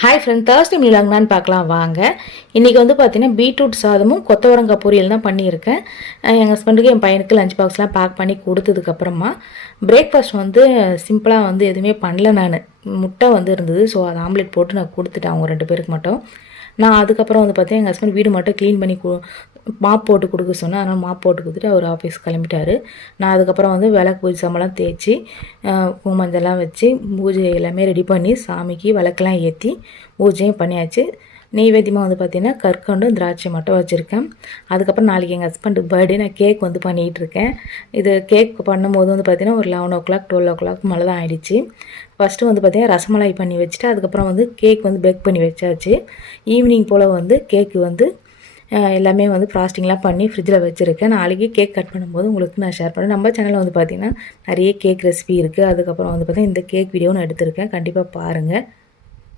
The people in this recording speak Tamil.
ஹாய் ஃப்ரெண்ட், தேர்ஸ்டே மீலாங்கன்னு பார்க்கலாம் வாங்க. இன்றைக்கி வந்து பார்த்தீங்கன்னா பீட்ரூட் சாதமும் கொத்தவரங்காய் பொரியல் தான் பண்ணியிருக்கேன். எங்கள் ஹஸ்பண்டுக்கு என் பையனுக்கு லஞ்ச் பாக்ஸ்லாம் பேக் பண்ணி கொடுத்ததுக்கப்புறமா பிரேக்ஃபாஸ்ட் வந்து சிம்பிளாக வந்து எதுவுமே பண்ணல. நான் முட்டை வந்து இருந்தது, ஸோ அது ஆம்லேட் போட்டு நான் கொடுத்துட்டேன் அவங்க 2 பேருக்கு மட்டும். நான் அதுக்கப்புறம் வந்து பார்த்தீங்கன்னா எங்கள் ஹஸ்பண்ட் வீடு மட்டும் க்ளீன் பண்ணி மாப் போட்டு கொடுக்க சொன்னேன். அதனால் மாப் போட்டு கொடுத்துட்டு அவர் ஆஃபீஸ் கிளம்பிட்டார். நான் அதுக்கப்புறம் வந்து விளக்கு பூஜை சாமெல்லாம் தேய்ச்சி மஞ்சள்லாம் வச்சு பூஜை எல்லாமே ரெடி பண்ணி சாமிக்கு விளக்கெல்லாம் ஏற்றி பூஜையும் பண்ணியாச்சு. நெய்வேத்தியமாக வந்து பார்த்திங்கன்னா கற்கண்டும் திராட்சை மட்டும் வச்சுருக்கேன். அதுக்கப்புறம் நாளைக்கு எங்கள் ஹஸ்பண்டுக்கு பர்த்டே, நான் கேக் வந்து பண்ணிகிட்ருக்கேன். இது கேக் பண்ணும்போது வந்து பார்த்திங்கன்னா ஒரு 11 o'clock 12 o'clock மேலே தான் ஆகிடுச்சு. ஃபஸ்ட்டு வந்து பார்த்திங்கன்னா ரசமலாய் பண்ணி வச்சுட்டு அதுக்கப்புறம் வந்து கேக் வந்து பேக் பண்ணி வச்சாச்சு. ஈவினிங் போல் வந்து கேக்கு வந்து எல்லாமே வந்து ஃப்ராஸ்டிங்லாம் பண்ணி ஃப்ரிட்ஜில் வச்சுருக்கேன். நாளைக்கு கேக் கட் பண்ணும்போது உங்களுக்கு நான் ஷேர் பண்ணேன். நம்ம சேனலில் வந்து பார்த்திங்கன்னா நிறைய கேக் ரெசிபி இருக்குது. அதுக்கப்புறம் வந்து பார்த்திங்கன்னா இந்த கேக் வீடியோ நான் எடுத்திருக்கேன், கண்டிப்பாக பாருங்கள்.